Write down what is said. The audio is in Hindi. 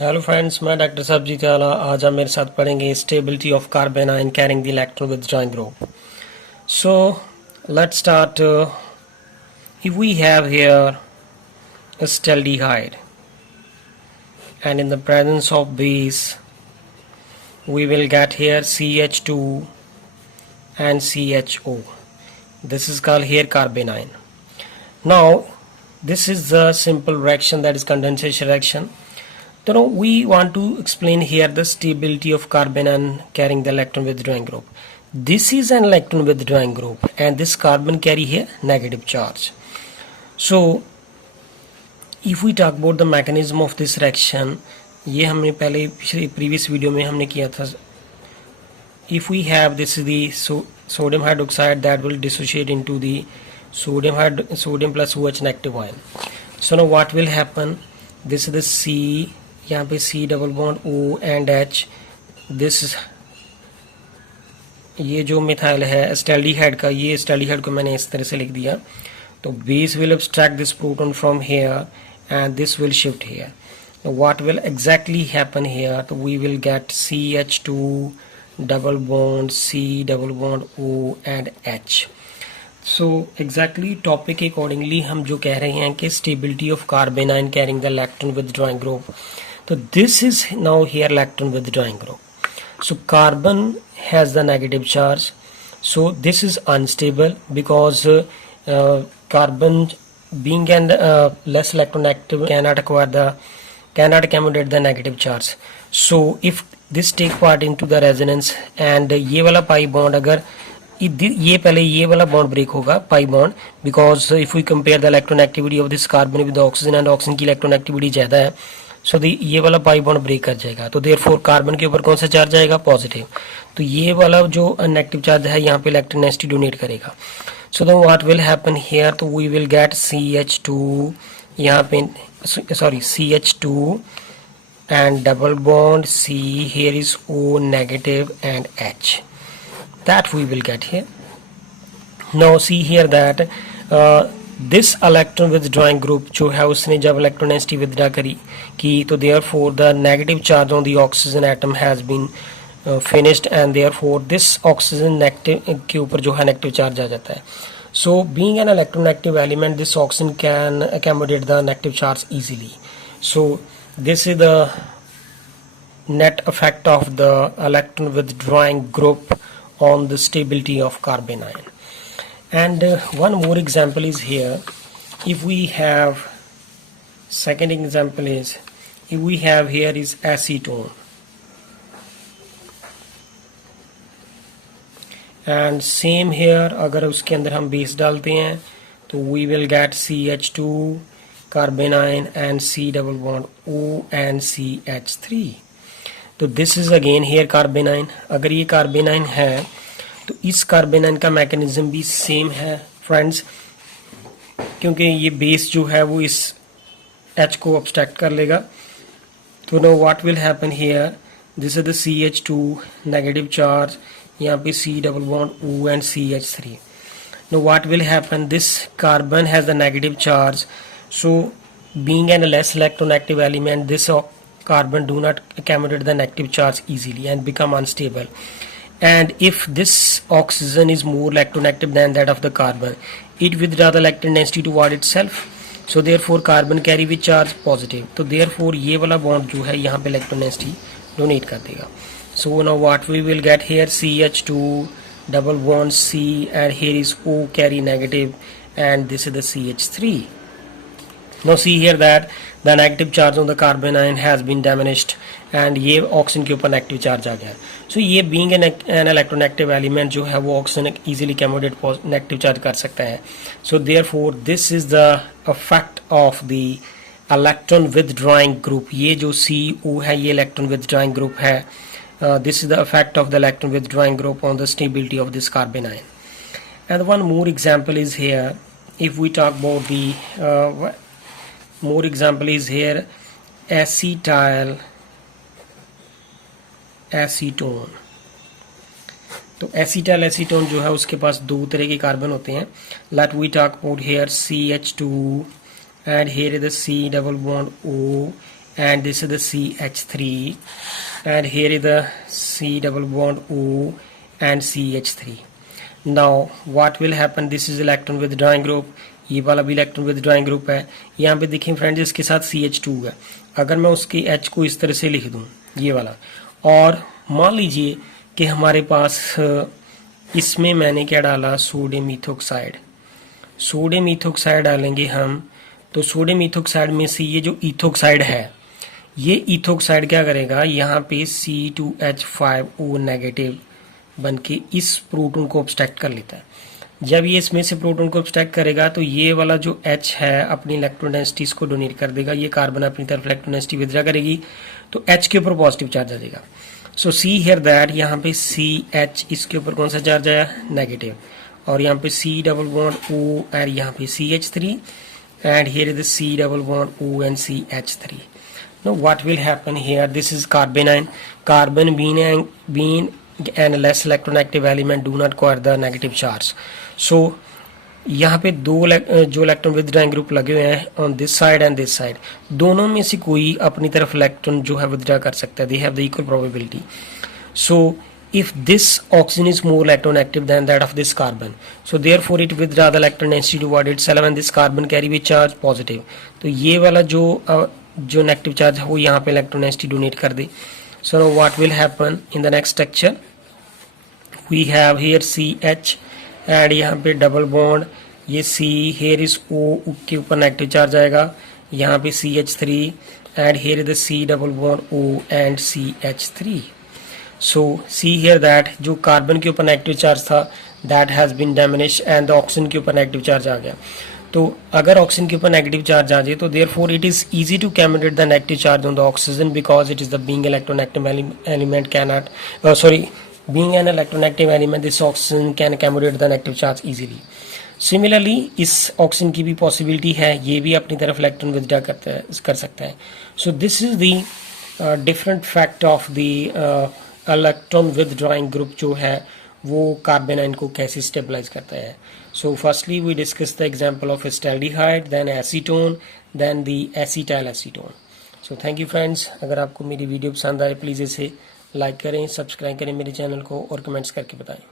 हेलो फ्रेंड्स, मैं डॉक्टर सरबजीत आला। आज आप मेरे साथ पढ़ेंगे stability of carbon ion carrying the electron withdrawing group. So let's start. If we have here acetaldehyde and in the presence of base we will get here CH2 and CHO. This is called here carbon ion. Now this is the simple reaction, that is condensation reaction. So now we want to explain here the stability of carbon ion carrying the electron withdrawing group. This is an electron withdrawing group and this carbon carry here negative charge. So if we talk about the mechanism of this reaction, ये हमने पहले previous video में हमने किया था. If we have this is the sodium hydroxide that will dissociate into the sodium plus OH negative ion. So now what will happen? This is the C, यहाँ पे C double bond O and H. This ये जो मिथाइल है एसिटाल्डिहाइड का, ये एसिटाल्डिहाइड को मैंने इस तरह से लिख दिया. तो base will abstract this proton from here and this will shift here. Now what will exactly happen here? So we will get CH2 double bond C double bond O and H. So exactly topic accordingly हम जो कह रहे हैं कि stability of carbon ion carrying the electron withdrawing group. So this is now here electron withdrawing group. So carbon has the negative charge. So this is unstable because carbon being an less electronegative cannot accommodate the negative charge. So if this take part into the resonance and ये वाला pi bond अगर ये पहले ये वाला बॉन्ड ब्रेक होगा pi bond, because if we compare the electron activity of this carbon with oxygen and oxygen की इलेक्ट्रॉन एक्टिविटी ज्यादा है. सो ये वाला पाई बॉन्ड ब्रेक कर जाएगा. तो देयरफॉर कार्बन के ऊपर कौन सा चार्ज आएगा? पॉजिटिव. तो ये वाला जो नेगेटिव चार्ज है यहाँ पे इलेक्ट्रोनेसिटी डोनेट करेगा. So then what will happen here? तो वी विल गेट CH2 यहाँ पे, sorry CH2 and double bond C, here is O negative and H. That we will get here. Now see here that this electron withdrawing group जो है उसने जब electronegativity withdraw की तो therefore the negative charge on the oxygen atom has been finished and therefore this oxygen negative के ऊपर जो है negative charge आ जाता है. So being an electronegative element, this oxygen can accommodate the negative charge easily. So this is the net effect of the electron withdrawing group on the stability of carbon ion. And one more example is here. If we have, second example is, if we have here is acetone and same here अगर उसके अंदर हम बेस डालते हैं तो we will get CH2 carbon ion and C double bond O and CH3. तो this is again here carbon ion. अगर ये कार्बन आयन है तो इस कार्बन आयन का मैकेनिज्म भी सेम है फ्रेंड्स, क्योंकि ये बेस जो है वो इस H को अब्स्ट्रैक्ट कर लेगा. तो know what will happen here? This is the CH2 negative charge, यहाँ पे C double bond O and CH3. Know what will happen? This carbon has the negative charge. So being an less electronegative element, this carbon do not accommodate the negative charge easily and become unstable. And if this oxygen is more electronegative than that of the carbon, it withdraw the electron density toward itself. So therefore carbon carry with charge positive. तो therefore ये वाला bond जो है यहाँ पे electron density donate कर देगा. So now what we will get here? CH2 double bond C and here is O carry negative and this is the CH3. Now see here that the negative charge on the carbon ion has been diminished and ये ऑक्सीजन के ऊपर नेगेटिव चार्ज आ गया. सो ये बीइंग एन इलेक्ट्रोनेगेटिव एलिमेंट जो है वो oxygen easily accommodate negative charge कर सकता है. So therefore this is the effect of the electron withdrawing group. ये जो CO है ये इलेक्ट्रॉन विथड्रॉइंग ग्रुप है. This is the effect of the electron withdrawing group on the stability of this carbon ion. And one more example is here. If we talk about the more example is here acetyl acetone. तो एसीटाइल एसीटोन जो है उसके पास दो तरह के कार्बन होते हैं. Let we talk about here CH2 and here is the C double bond O and this is the CH3, and here is the C double bond O and CH3. Now what will happen, this is electron withdrawing group, ये वाला भी इलेक्ट्रॉन विदड्रॉइंग ग्रुप है। यहाँ पे देखिए फ्रेंड्स इसके साथ CH2 है, अगर मैं उसके H को इस तरह से लिख दूँ ये वाला, और मान लीजिए कि हमारे पास इसमें मैंने क्या डाला, सोडियम इथोक्साइड, सोडियम इथोक्साइड डालेंगे हम, तो सोडियम इथोक्साइड में से ये जो इथोक्साइड है, ये इथोक्साइड क्या करेगा, यहाँ पे C2H5O नेगेटिव बन के इस प्रोटॉन को ऑब्स्ट्रैक्ट कर लेता है। जब ये इसमें से प्रोटॉन को ऑब्स्ट्रैक्ट करेगा तो ये वाला जो H है अपनी इलेक्ट्रॉन डेंसिटीज को डोनेट कर देगा, ये कार्बन अपनी तरफ इलेक्ट्रॉन डेंसिटी विथड्रॉ करेगी, तो H के ऊपर पॉजिटिव चार्ज आ जाएगा। सो सी हियर दैट यहाँ पे CH इसके ऊपर कौन सा चार्ज आया, नेगेटिव, और यहाँ पे C डबल बॉन्ड O और यहाँ पे CH3 and here is the C double bond O and CH3. Now what will happen here, this is carbanion, carbon being an less electronegative element do not acquire the negative charge. So यहाँ पे दो जो इलेक्ट्रॉन विदड्रॉइंग ग्रुप लगे हुए हैं on this side and this side, दोनों में से कोई अपनी तरफ इलेक्ट्रॉन जो है विदड्रॉ कर सकता है, they have the equal probability. So if this oxygen is more electronegative than that of this carbon, so therefore it withdraw the electron density toward itself and this carbon carry with charge positive, तो ये वाला जो नेगेटिव चार्ज है वो यहाँ पे इलेक्ट्रॉन डेंसिटी डोनेट कर दे। So now what will happen in the next structure, we have here CH and यहाँ पे डबल बॉन्ड, ये C, here is O के ऊपर नेगेटिव चार्ज आएगा, यहाँ पे CH3 and here is the C double bond O and CH3. So see here that जो कार्बन के ऊपर नेगेटिव चार्ज था that has been diminished and the oxygen के ऊपर नेगेटिव चार्ज आ गया। तो अगर ऑक्सीजन के ऊपर नेगेटिव चार्ज आ जाए तो therefore it is easy to commute the negative charge on the oxygen because it is the being electronegative element cannot being an electronegative element, this oxygen can commute the negative charge easily. Similarly इस ऑक्सीजन की भी पॉसिबिलिटी है, ये भी अपनी तरफ इलेक्ट्रॉन विदड्रॉ कर सकता है। So this is the different fact of the electron withdrawing group जो है वो कार्बेनाइन को कैसे स्टेबलाइज करता है। So firstly we discuss the example of acetaldehyde, then acetone, then the acetyl acetone. So thank you friends, अगर आपको मेरी वीडियो पसंद आए प्लीज़ इसे लाइक करें, सब्सक्राइब करें मेरे चैनल को और कमेंट्स करके बताएं।